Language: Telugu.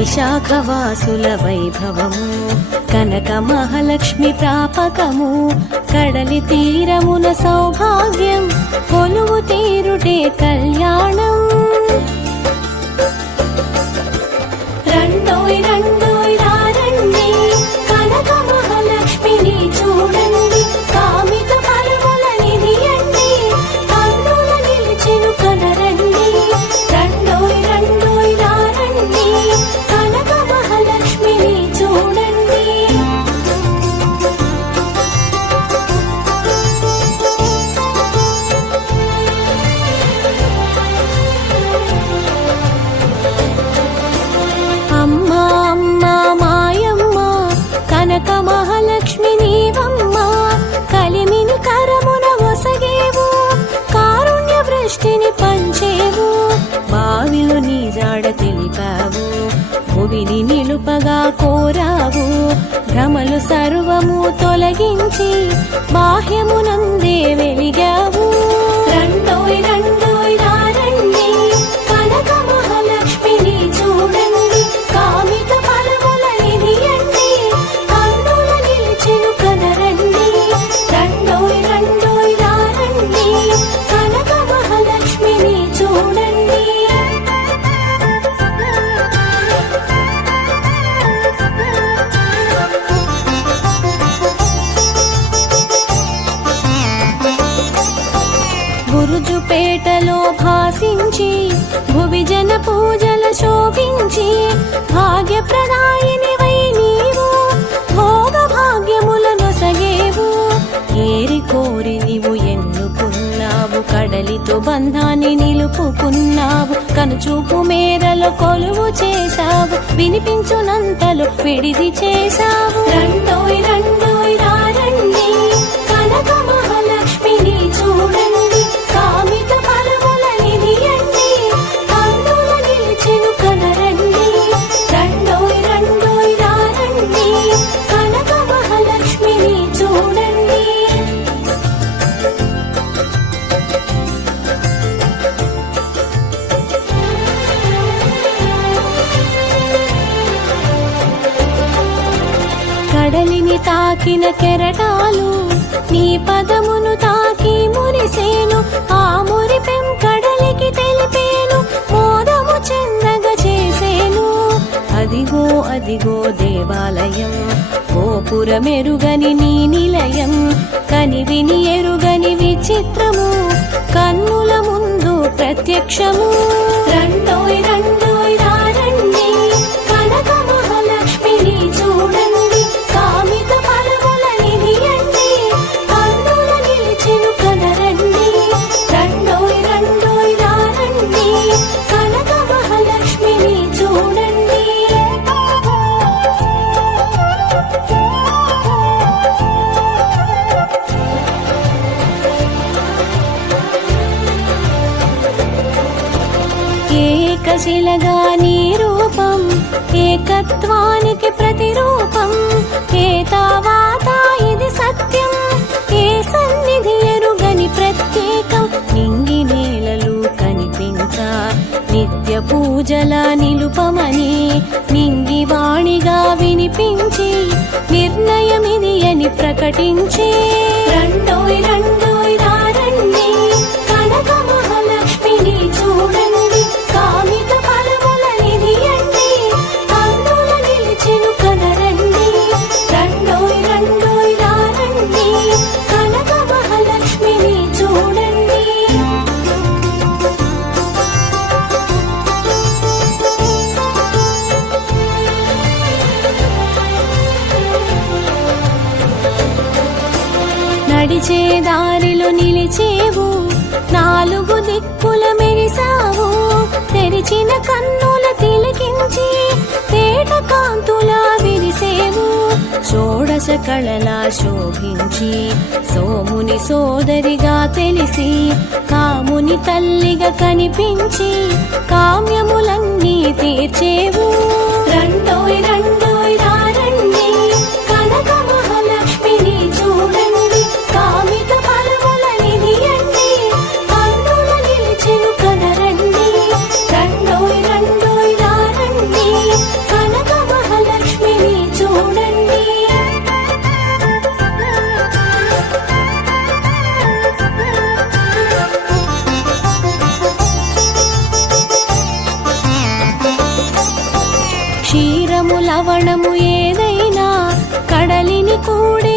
మాఘవాసుల వైభవము కనక మహాలక్ష్మి ప్రాపకము కడలి తీరమున సౌభాగ్యం కొలువు తీరుటే కళ్యాణం. కోరావు. భ్రమలు సర్వము తొలగించి బాహ్యమునందే వెలిగావు. రెండోయ్ రెండు బంధాన్ని నిలుపుకున్నావు. కనుచూపు మేరలో కొలువు చేశావు. వినిపించునంతలో విడిది చేశావు. రెండోయ్ రెండోయ్ రారండి కడలిని తాకిన కెరటాలు నీ పదమును తాకి మురిసేను. ఆ మురిపెం కడలికి తెలిపేను మోదము చెందగ చేసేను. అదిగో అదిగో దేవాలయం గోపురమెరుగని నీ నిలయం కనివిని ఎరుగని విచిత్రము కన్నుల ముందు ప్రత్యక్షము. రండోయ్ ఏకశిలగా నీ రూపం ఏకత్వానికి ప్రతిరూపం. ఏతావాత ఇది సత్యం ఏ సన్నిధి ఎరుగని ప్రత్యేకం. నింగి నేలలు కనిపించ నిత్య పూజల నిలుపమని నింగి వాణిగా వినిపించి నిర్ణయమిది అని ప్రకటించే. రండోయ్ రండోయ్ నడిచే దారిలో నిలిచేవు. నాలుగు దిక్కుల మెరిసావు. తెరిచిన కన్నుల తిలకించి తేట కాంతులా విరిసేవు. షోడశ కళలా శోభించి సోముని సోదరిగా తెలిసి కాముని తల్లిగా కనిపించి కామ్యములన్నీ తీర్చేవు. రెండో రండోయ్ లవణము ఏదైనా కడలిని కూడే